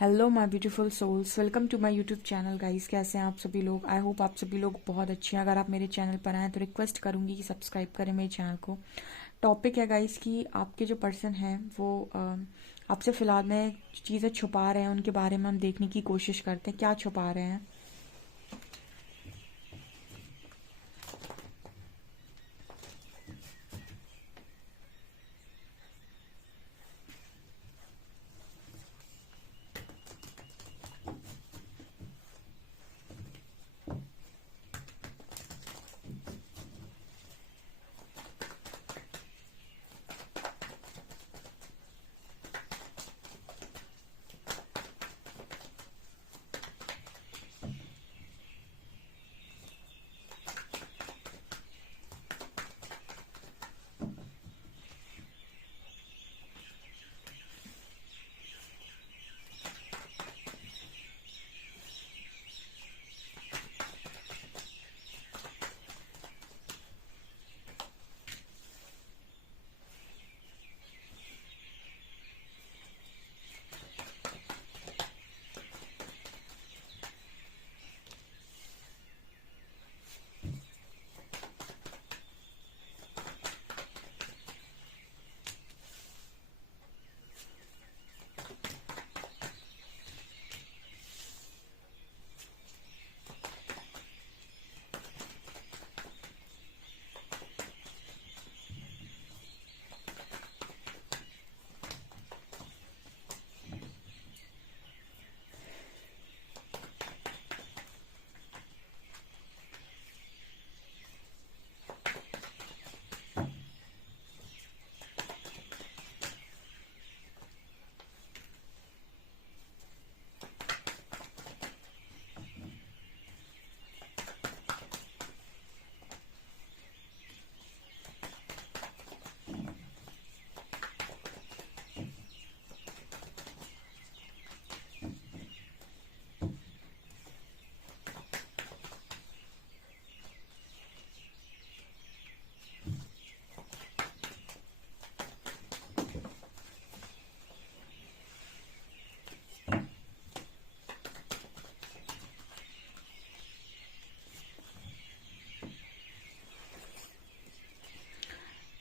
Hello my beautiful souls, welcome to my YouTube channel guys. कैसे हैं आप सभी लोग? आई होप आप सभी लोग बहुत अच्छे हैं। अगर आप मेरे चैनल पर आएँ तो रिक्वेस्ट करूंगी कि सब्सक्राइब करें मेरे चैनल को। टॉपिक है गाइस कि आपके जो पर्सन हैं वो आपसे फिलहाल में चीज़ें छुपा रहे हैं, उनके बारे में हम देखने की कोशिश करते हैं क्या छुपा रहे हैं।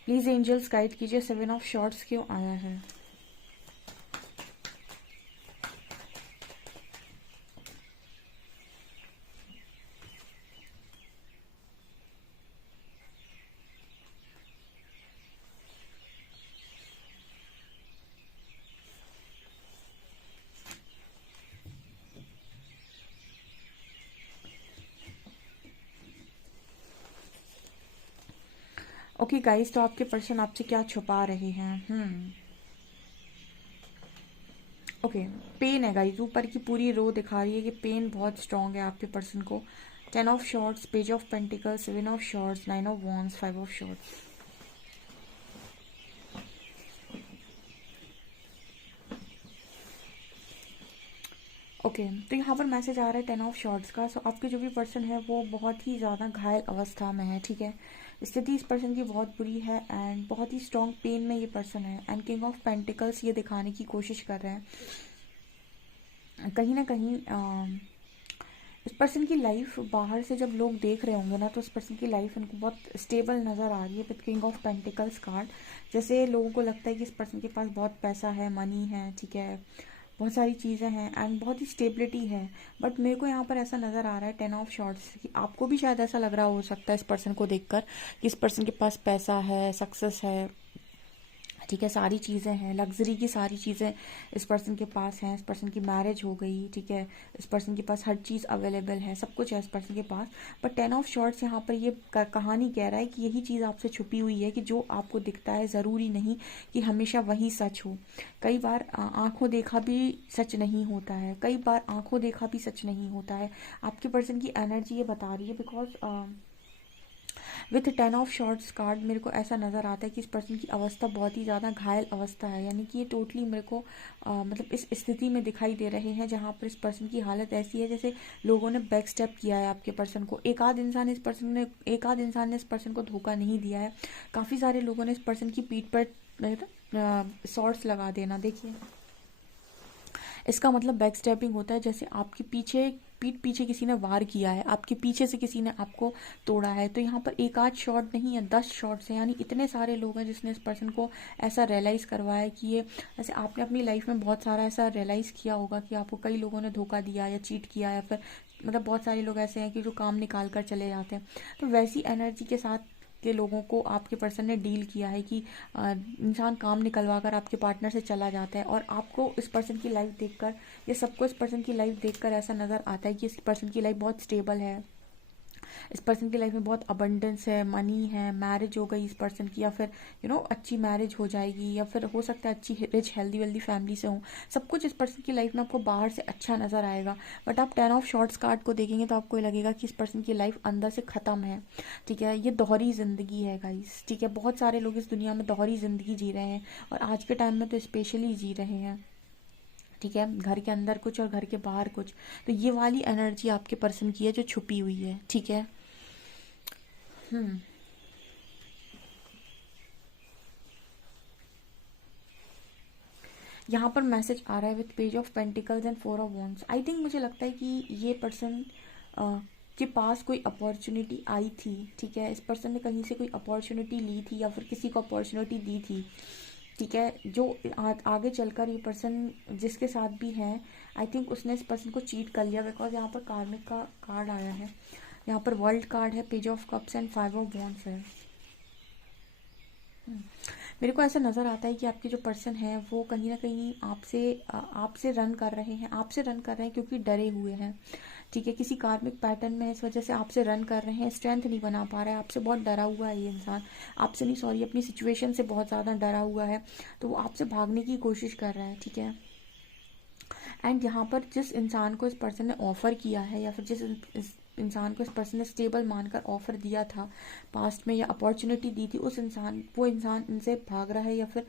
प्लीज एंजल्स गाइड कीजिए, 7 ऑफ शॉर्ट्स क्यों आया है? ओके गाइस, तो आपके पर्सन आपसे क्या छुपा रहे हैं? ओके, पेन है गाइस। ऊपर की पूरी रो दिखा रही है कि पेन बहुत स्ट्रांग है आपके पर्सन को। 10 of shorts, page of pentacles, 7 of shorts, 9 of wands, 5 of shorts. Okay, तो यहाँ पर मैसेज आ रहा है 10 ऑफ शॉर्ट्स का। सो आपके जो भी पर्सन है वो बहुत ही ज़्यादा घायल अवस्था में है, ठीक है। स्थिति इस पर्सन की बहुत बुरी है एंड बहुत ही स्ट्रॉन्ग पेन में ये पर्सन है। एंड किंग ऑफ पेंटिकल्स ये दिखाने की कोशिश कर रहे हैं कहीं ना कहीं इस पर्सन की लाइफ बाहर से जब लोग देख रहे होंगे ना, तो इस पर्सन की लाइफ इनको बहुत स्टेबल नज़र आ रही है with king of pentacles card. जैसे लोगों को लगता है कि इस पर्सन के पास बहुत पैसा है, मनी है, ठीक है, बहुत सारी चीज़ें हैं एंड बहुत ही स्टेबिलिटी है। बट मेरे को यहाँ पर ऐसा नज़र आ रहा है 10 ऑफ शॉर्ट्स कि आपको भी शायद ऐसा लग रहा हो सकता है इस पर्सन को देखकर कि इस पर्सन के पास पैसा है, सक्सेस है, ठीक है, सारी चीज़ें हैं, लग्जरी की सारी चीज़ें इस पर्सन के पास हैं। इस पर्सन की मैरिज हो गई, ठीक है, इस पर्सन के पास हर चीज़ अवेलेबल है, सब कुछ है इस पर्सन के पास। बट 10 ऑफ शॉर्ट्स यहाँ पर ये कहानी कह रहा है कि यही चीज़ आपसे छुपी हुई है कि जो आपको दिखता है ज़रूरी नहीं कि हमेशा वही सच हो। कई बार आंखों देखा भी सच नहीं होता है, कई बार आंखों देखा भी सच नहीं होता है। आपके पर्सन की एनर्जी ये बता रही है because with 10 of shorts card मेरे को ऐसा नज़र आता है कि इस पर्सन की अवस्था बहुत ही ज़्यादा घायल अवस्था है। यानी कि ये टोटली मेरे को मतलब इस स्थिति में दिखाई दे रहे हैं जहाँ पर इस पर्सन की हालत ऐसी है जैसे लोगों ने बैक स्टेप किया है आपके पर्सन को। एक आध इंसान ने इस पर्सन को धोखा नहीं दिया है, काफ़ी सारे लोगों ने इस पर्सन की पीठ पर सॉर्ट्स लगा देना। देखिए, इसका मतलब बैक स्टैपिंग होता है, जैसे आपके पीछे पीठ पीछे किसी ने वार किया है, आपके पीछे से किसी ने आपको तोड़ा है। तो यहाँ पर एक आध शॉट नहीं है, 10 शॉट्स हैं, यानी इतने सारे लोग हैं जिसने इस पर्सन को ऐसा रियलाइज़ करवाया कि ये, ऐसे आपने अपनी लाइफ में बहुत सारा ऐसा रियलाइज़ किया होगा कि आपको कई लोगों ने धोखा दिया या चीट किया, या फिर मतलब बहुत सारे लोग ऐसे हैं कि जो काम निकाल कर चले जाते हैं। तो वैसी एनर्जी के साथ के लोगों को आपके पर्सन ने डील किया है कि इंसान काम निकलवा कर आपके पार्टनर से चला जाता है, और आपको इस पर्सन की लाइफ देखकर, ये सबको इस पर्सन की लाइफ देखकर ऐसा नज़र आता है कि इस पर्सन की लाइफ बहुत स्टेबल है, इस पर्सन की लाइफ में बहुत अबंडेंस है, मनी है, मैरिज हो गई इस पर्सन की, या फिर अच्छी मैरिज हो जाएगी, या फिर हो सकता है अच्छी रिच हेल्दी वेल्दी फैमिली से हो। सब कुछ इस पर्सन की लाइफ में आपको बाहर से अच्छा नज़र आएगा, बट आप 10 ऑफ शॉर्ट्स कार्ड को देखेंगे तो आपको लगेगा कि इस पर्सन की लाइफ अंदर से ख़त्म है। ठीक है, ये दोहरी ज़िंदगी है गाइस। ठीक है, बहुत सारे लोग इस दुनिया में दोहरी ज़िंदगी जी रहे हैं, और आज के टाइम में तो स्पेशली जी रहे हैं। ठीक है, घर के अंदर कुछ और घर के बाहर कुछ। तो ये वाली एनर्जी आपके पर्सन की है जो छुपी हुई है। ठीक है। हम्म यहाँ पर मैसेज आ रहा है with page of pentacles and 4 of wands. I think, मुझे लगता है कि ये पर्सन के पास कोई अपॉर्चुनिटी आई थी। ठीक है, इस पर्सन ने कहीं से कोई अपॉर्चुनिटी ली थी, या फिर किसी को अपॉर्चुनिटी दी थी। ठीक है, जो आगे चलकर ये पर्सन जिसके साथ भी है, आई थिंक उसने इस पर्सन को चीट कर लिया, बिकॉज यहाँ पर कार्मिक का कार्ड आया है, यहाँ पर वर्ल्ड कार्ड है, page of cups and 5 of wands है। मेरे को ऐसा नज़र आता है कि आपके जो पर्सन है वो कहीं ना कहीं आपसे रन कर रहे हैं, आपसे रन कर रहे हैं क्योंकि डरे हुए हैं। ठीक है, किसी कार्मिक पैटर्न में इस वजह से आपसे रन कर रहे हैं, स्ट्रेंथ नहीं बना पा रहा है, आपसे बहुत डरा हुआ है ये इंसान, आपसे नहीं, सॉरी, अपनी सिचुएशन से बहुत ज़्यादा डरा हुआ है, तो वो आपसे भागने की कोशिश कर रहा है। ठीक है, एंड यहाँ पर जिस इंसान को इस पर्सन ने ऑफ़र किया है, या फिर जिस इंसान को इस पर्सन ने स्टेबल मानकर ऑफ़र दिया था पास्ट में, या अपॉर्चुनिटी दी थी, वो इंसान इनसे भाग रहा है, या फिर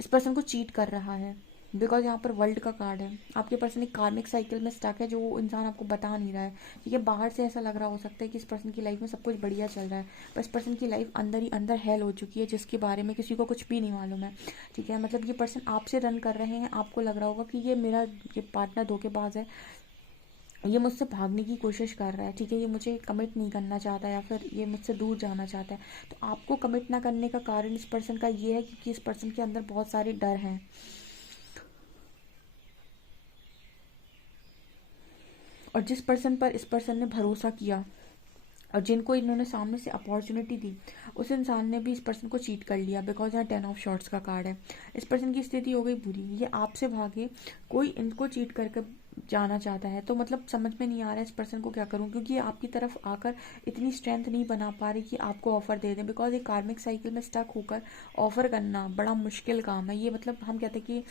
इस पर्सन को चीट कर रहा है, बिकॉज यहाँ पर वर्ल्ड का कार्ड है। आपके पर्सन एक कार्मिक साइकिल में स्टक है जो वो इंसान आपको बता नहीं रहा है। ठीक है, बाहर से ऐसा लग रहा हो सकता है कि इस पर्सन की लाइफ में सब कुछ बढ़िया चल रहा है, पर इस पर्सन की लाइफ अंदर ही अंदर हेल हो चुकी है, जिसके बारे में किसी को कुछ भी नहीं मालूम है। ठीक है, मतलब ये पर्सन आपसे रन कर रहे हैं, आपको लग रहा होगा कि ये पार्टनर धोखेबाज है, ये मुझसे भागने की कोशिश कर रहा है। ठीक है, ये मुझे कमिट नहीं करना चाहता, या फिर ये मुझसे दूर जाना चाहता है। तो आपको कमिट ना करने का कारण इस पर्सन का ये है क्योंकि इस पर्सन के अंदर बहुत सारे डर हैं, और जिस पर्सन पर इस पर्सन ने भरोसा किया और जिनको इन्होंने सामने से अपॉर्चुनिटी दी, उस इंसान ने भी इस पर्सन को चीट कर लिया, बिकॉज यहाँ 10 ऑफ शॉर्ट्स का कार्ड है। इस पर्सन की स्थिति हो गई बुरी, ये आपसे भागे, कोई इनको चीट करके जाना चाहता है। तो मतलब समझ में नहीं आ रहा है इस पर्सन को क्या करूं, क्योंकि ये आपकी तरफ आकर इतनी स्ट्रेंथ नहीं बना पा रही कि आपको ऑफर दे दें, बिकॉज एक कार्मिक साइकिल में स्टक होकर ऑफर करना बड़ा मुश्किल काम है। ये मतलब हम कहते हैं कि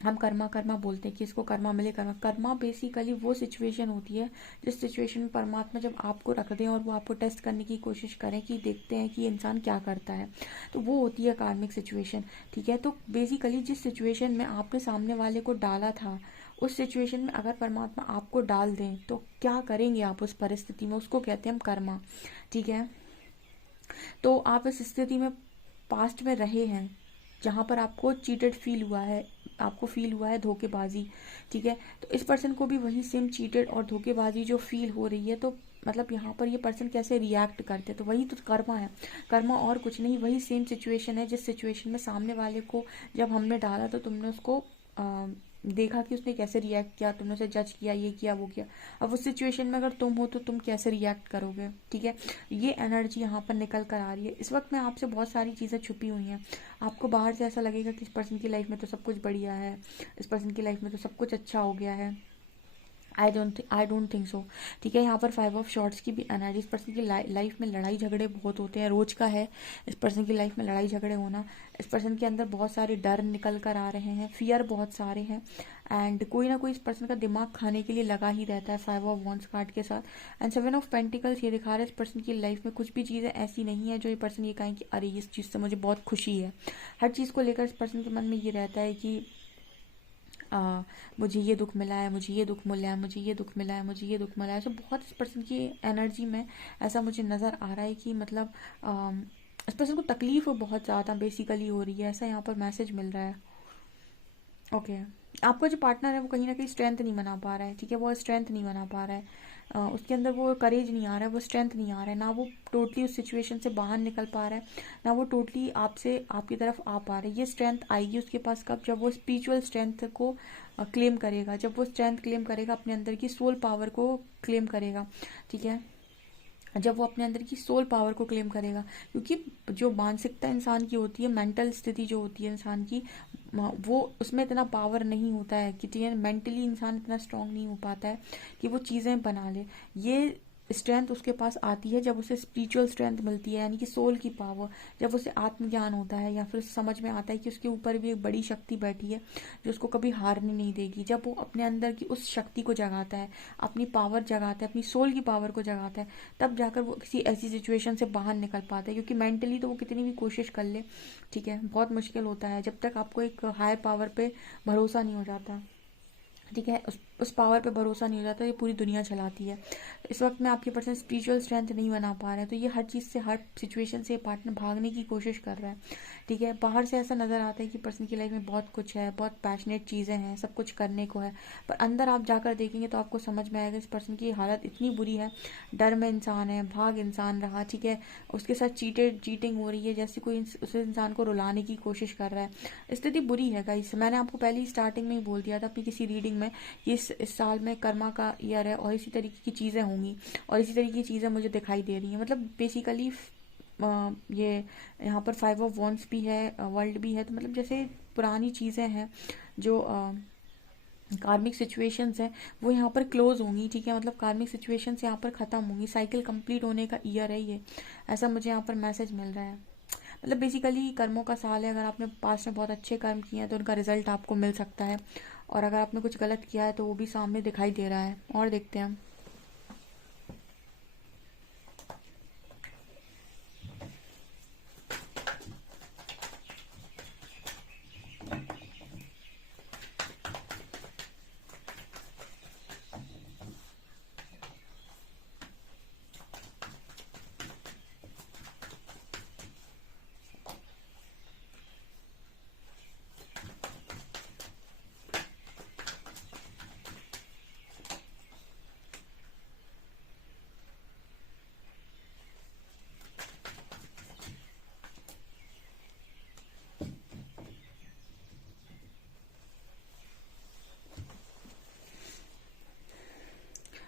हम कर्मा कर्मा बोलते हैं कि इसको कर्मा मिले, कर्मा कर्मा बेसिकली वो सिचुएशन होती है जिस सिचुएशन में परमात्मा जब आपको रख दें और वो आपको टेस्ट करने की कोशिश करें कि देखते हैं कि इंसान क्या करता है, तो वो होती है कार्मिक सिचुएशन। ठीक है, तो बेसिकली जिस सिचुएशन में आपने सामने वाले को डाला था, उस सिचुएशन में अगर परमात्मा आपको डाल दें तो क्या करेंगे आप उस परिस्थिति में, उसको कहते हैं हम कर्मा। ठीक है, तो आप इस स्थिति में पास्ट में रहे हैं जहाँ पर आपको चीटेड फील हुआ है, आपको फील हुआ है धोखेबाजी। ठीक है, तो इस पर्सन को भी वही सेम चीटेड और धोखेबाजी जो फील हो रही है, तो मतलब यहाँ पर ये पर्सन कैसे रिएक्ट करते, तो वही तो कर्मा है। कर्मा और कुछ नहीं, वही सेम सिचुएशन है जिस सिचुएशन में सामने वाले को जब हमने डाला तो तुमने उसको देखा कि उसने कैसे रिएक्ट किया, तुमने उसे जज किया, ये किया वो किया। अब उस सिचुएशन में अगर तुम हो तो तुम कैसे रिएक्ट करोगे। ठीक है, ये एनर्जी यहाँ पर निकल कर आ रही है। इस वक्त में आपसे बहुत सारी चीज़ें छुपी हुई हैं, आपको बाहर से ऐसा लगेगा कि इस पर्सन की लाइफ में तो सब कुछ बढ़िया है, इस पर्सन की लाइफ में तो सब कुछ अच्छा हो गया है। I don't think so. ठीक है, यहाँ पर 5 ऑफ शॉर्ट्स की भी एनर्जी, इस पर्सन की लाइफ में लड़ाई झगड़े बहुत होते हैं, रोज का है इस पर्सन की लाइफ में लड़ाई झगड़े होना। इस पर्सन के अंदर बहुत सारे डर निकल कर आ रहे हैं, फियर बहुत सारे हैं, एंड कोई ना कोई इस पर्सन का दिमाग खाने के लिए लगा ही रहता है 5 ऑफ वॉन्ड्स कार्ड के साथ। एंड 7 ऑफ पेंटिकल्स ये दिखा रहा है इस पर्सन की लाइफ में कुछ भी चीज़ें ऐसी नहीं है जो ये पर्सन ये कहें कि अरे इस चीज़ से मुझे बहुत खुशी है। हर चीज़ को लेकर इस पर्सन के मन में ये रहता है कि मुझे ये दुख मिला है, मुझे ये दुख मिला है, मुझे ये दुख मिला है, मुझे ये दुख मिला है। तो बहुत इस पर्सन की एनर्जी में ऐसा मुझे नज़र आ रहा है कि मतलब इस पर्सन को तकलीफ बहुत ज़्यादा बेसिकली हो रही है, ऐसा यहाँ पर मैसेज मिल रहा है। ओके। आपका जो पार्टनर है वो कहीं ना कहीं स्ट्रेंथ नहीं बना पा रहा है, ठीक है, वो स्ट्रेंथ नहीं बना पा रहा है, उसके अंदर वो करेज नहीं आ रहा है, वो स्ट्रेंथ नहीं आ रहा है, ना वो टोटली उस सिचुएशन से बाहर निकल पा रहा है, ना वो टोटली आपसे आपकी तरफ आ पा रहा है। ये स्ट्रेंथ आएगी उसके पास कब, जब वो स्पिरिचुअल स्ट्रेंथ को क्लेम करेगा, जब वो स्ट्रेंथ क्लेम करेगा, अपने अंदर की सोल पावर को क्लेम करेगा, ठीक है, जब वो अपने अंदर की सोल पावर को क्लेम करेगा। क्योंकि जो मानसिकता इंसान की होती है, मेंटल स्थिति जो होती है इंसान की, वो उसमें इतना पावर नहीं होता है कि मेंटली इंसान इतना स्ट्रांग नहीं हो पाता है कि वो चीज़ें बना ले। ये स्ट्रेंथ उसके पास आती है जब उसे स्पिरिचुअल स्ट्रेंथ मिलती है, यानी कि सोल की पावर, जब उसे आत्मज्ञान होता है या फिर समझ में आता है कि उसके ऊपर भी एक बड़ी शक्ति बैठी है जो उसको कभी हारने नहीं देगी। जब वो अपने अंदर की उस शक्ति को जगाता है, अपनी पावर जगाता है, अपनी सोल की पावर को जगाता है, तब जाकर वो किसी ऐसी सिचुएशन से बाहर निकल पाता है। क्योंकि मेंटली तो वो कितनी भी कोशिश कर ले, ठीक है, बहुत मुश्किल होता है जब तक आपको एक हायर पावर पे भरोसा नहीं हो जाता, ठीक है, उस पावर पे भरोसा नहीं हो जाता, ये पूरी दुनिया चलाती है। तो इस वक्त में आपके पर्सन स्पिरिचुअल स्ट्रेंथ नहीं बना पा रहे हैं, तो ये हर चीज़ से, हर सिचुएशन से पार्टनर भागने की कोशिश कर रहा है, ठीक है। बाहर से ऐसा नज़र आता है कि पर्सन की लाइफ में बहुत कुछ है, बहुत पैशनेट चीज़ें हैं, सब कुछ करने को है, पर अंदर आप जाकर देखेंगे तो आपको समझ में आएगा इस पर्सन की हालत इतनी बुरी है, डर में इंसान है, भाग इंसान रहा, ठीक है, उसके साथ चीटिंग हो रही है, जैसे कोई उस इंसान को रुलाने की कोशिश कर रहा है। स्थिति बुरी है गाइस, मैंने आपको पहले ही स्टार्टिंग में ही बोल दिया था अपनी किसी रीडिंग में कि इस साल में कर्मा का ईयर है और इसी तरीके की चीज़ें होंगी और इसी तरीके की चीज़ें मुझे दिखाई दे रही हैं। मतलब बेसिकली ये यहाँ पर 5 ऑफ वॉन्ड्स भी है, वर्ल्ड भी है, तो मतलब जैसे पुरानी चीज़ें हैं जो कार्मिक सिचुएशंस हैं वो यहाँ पर क्लोज होंगी, ठीक है, मतलब कार्मिक सिचुएशंस यहाँ पर ख़त्म होंगी, साइकिल कंप्लीट होने का ईयर है ये, ऐसा मुझे यहाँ पर मैसेज मिल रहा है। मतलब बेसिकली कर्मों का साल है, अगर आपने पास्ट में बहुत अच्छे कर्म किए हैं तो उनका रिजल्ट आपको मिल सकता है, और अगर आपने कुछ गलत किया है तो वो भी सामने दिखाई दे रहा है। और देखते हैं हम।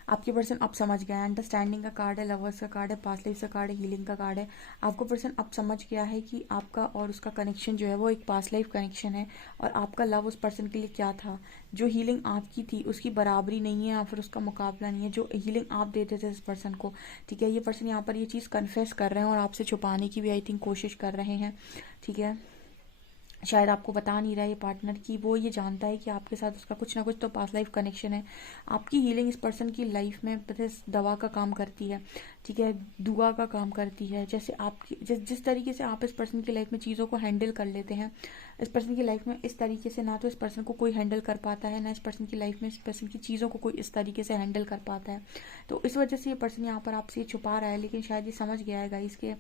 आपके पर्सन अब समझ गया है, अंडरस्टैंडिंग का कार्ड है, लवर्स का कार्ड है, पास्ट लाइफ का कार्ड है, हीलिंग का कार्ड है। आपको पर्सन अब समझ गया है कि आपका और उसका कनेक्शन जो है वो एक पास्ट लाइफ कनेक्शन है, और आपका लव उस पर्सन के लिए क्या था। जो हीलिंग आपकी थी उसकी बराबरी नहीं है या फिर उसका मुकाबला नहीं है जो हीलिंग आप देते थे इस पर्सन को, ठीक है। ये पर्सन यहाँ पर ये चीज़ कन्फेस कर रहे हैं और आपसे छुपाने की भी आई थिंक कोशिश कर रहे हैं, ठीक है। शायद आपको बता नहीं रहा है ये पार्टनर कि वो ये जानता है कि आपके साथ उसका कुछ ना कुछ तो पास्ट लाइफ कनेक्शन है। आपकी हीलिंग इस पर्सन की लाइफ में पता है दवा का काम करती है, ठीक है, दुआ का काम करती है। जैसे आपकी जिस तरीके से आप इस पर्सन की लाइफ में चीज़ों को हैंडल कर लेते हैं, इस पर्सन की लाइफ में इस तरीके से ना तो इस पर्सन को कोई हैंडल कर पाता है, ना इस पर्सन की लाइफ में इस पर्सन की चीज़ों को कोई इस तरीके से हैंडल कर पाता है। तो इस वजह से ये पर्सन यहाँ पर आपसे छुपा रहा है, लेकिन शायद ये समझ गया है गाइस के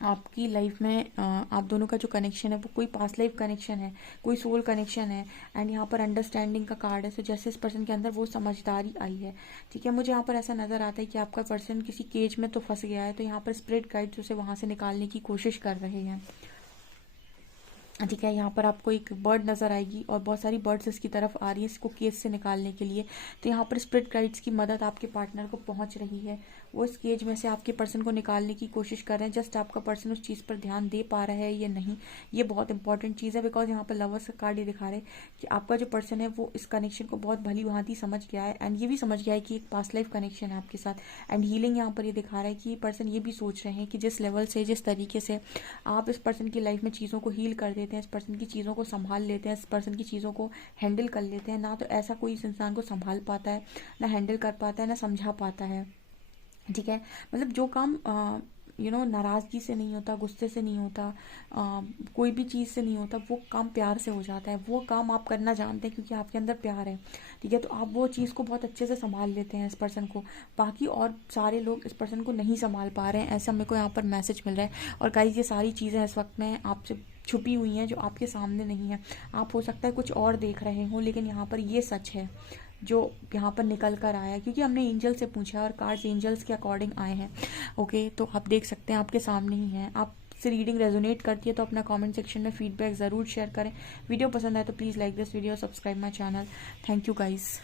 आपकी लाइफ में आप दोनों का जो कनेक्शन है वो कोई पास्ट लाइफ कनेक्शन है, कोई सोल कनेक्शन है। एंड यहाँ पर अंडरस्टैंडिंग का कार्ड है, तो जैसे इस पर्सन के अंदर वो समझदारी आई है, ठीक है। मुझे यहाँ पर ऐसा नज़र आता है कि आपका पर्सन किसी केज में तो फंस गया है, तो यहाँ पर स्पिरिट गाइड्स उसे वहाँ से निकालने की कोशिश कर रहे हैं, ठीक है। यहाँ पर आपको एक बर्ड नज़र आएगी और बहुत सारी बर्ड्स इसकी तरफ आ रही है इसको केज से निकालने के लिए। तो यहाँ पर स्पिरिट गाइड्स की मदद आपके पार्टनर को पहुँच रही है, वो इस केज में से आपके पर्सन को निकालने की कोशिश कर रहे हैं। जस्ट आपका पर्सन उस चीज़ पर ध्यान दे पा रहा है या नहीं, ये बहुत इंपॉर्टेंट चीज़ है। बिकॉज यहाँ पर लवर्स का कार्ड ये दिखा रहे हैं कि आपका जो पर्सन है वो इस कनेक्शन को बहुत भली भांति समझ गया है, एंड ये भी समझ गया है कि एक पास्ट लाइफ कनेक्शन है आपके साथ। एंड हीलिंग यहाँ पर ये दिखा रहा है कि पर्सन ये भी सोच रहे हैं कि जिस लेवल से, जिस तरीके से आप इस पर्सन की लाइफ में चीज़ों को हील कर देते हैं, इस पर्सन की चीज़ों को संभाल लेते हैं, इस पर्सन की चीज़ों को हैंडल कर लेते हैं, ना तो ऐसा कोई इस इंसान को संभाल पाता है, ना हैंडल कर पाता है, ना समझा पाता है, ठीक है। मतलब जो काम नाराज़गी से नहीं होता, गुस्से से नहीं होता, कोई भी चीज़ से नहीं होता, वो काम प्यार से हो जाता है। वो काम आप करना जानते हैं क्योंकि आपके अंदर प्यार है, ठीक है। तो आप वो चीज़ को बहुत अच्छे से संभाल लेते हैं इस पर्सन को। बाकी और सारे लोग इस पर्सन को नहीं संभाल पा रहे हैं, ऐसा मेरे को यहाँ पर मैसेज मिल रहा है। और गाइस ये सारी चीज़ें इस वक्त मैं आपसे छुपी हुई हैं जो आपके सामने नहीं है। आप हो सकता है कुछ और देख रहे हो, लेकिन यहाँ पर ये सच है जो यहाँ पर निकल कर आया है, क्योंकि हमने एंजल से पूछा और कार्ड्स एंजल्स के अकॉर्डिंग आए हैं। ओके, तो आप देख सकते हैं आपके सामने ही है। आप से रीडिंग रेजोनेट करती है तो अपना कमेंट सेक्शन में फीडबैक ज़रूर शेयर करें। वीडियो पसंद आए तो please like this video, subscribe my channel. Thank you guys.